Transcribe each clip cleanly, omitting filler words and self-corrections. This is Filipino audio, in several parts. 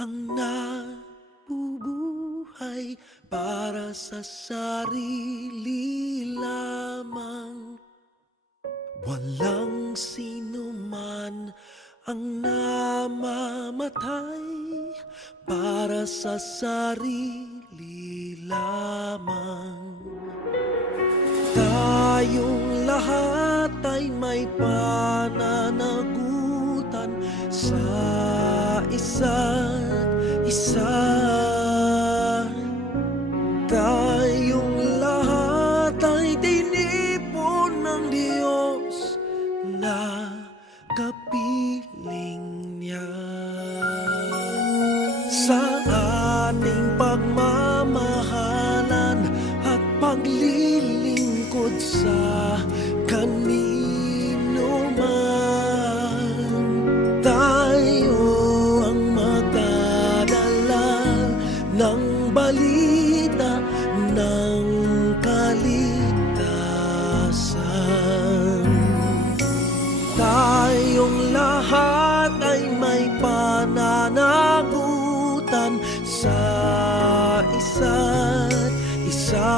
ang nabubuhay para sa sarili lamang. Walang sino man ang namamatay para sa sarili lamang. Tayong lahat ay may pananagutan sa isa't isa. Tayong lahat ay tinipon ng Diyos na kapiling niya. Sa ating pagmamahalan at paglilingkod sa kanino man, tayo ang magdadala ng balita ng kaligtasan. Tayong lahat ay may pananagutan sa isa't isa.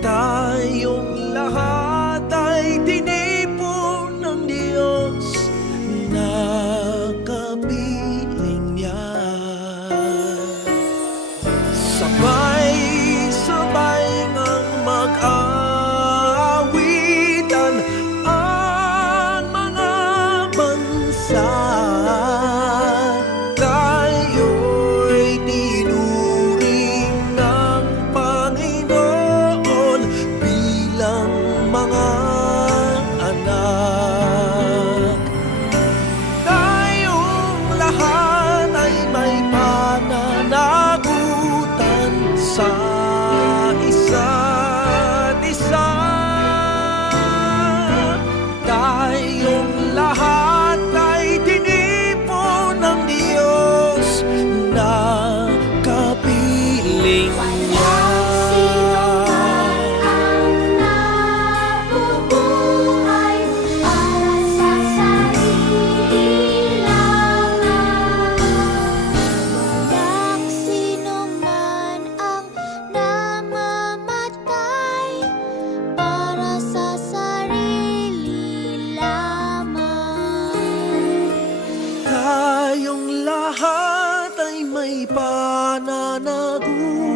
Tayong lahat ay tinipon ng Diyos na kapiling niya. Sabay-sabay ngang mag-aawitan ang mga bansa. Tayo'y tinuring ng Panginoon bilang mga anak. Tayong lahat ay may pananagutan sa isa't isa. Tayong lahat ay tinipon ng Diyos na kapiling niya. Nabubuhay para sa sarili lamang. Walang sino man ang namamatay para sa sarili lamang. Tayong lahat ay may pananagutan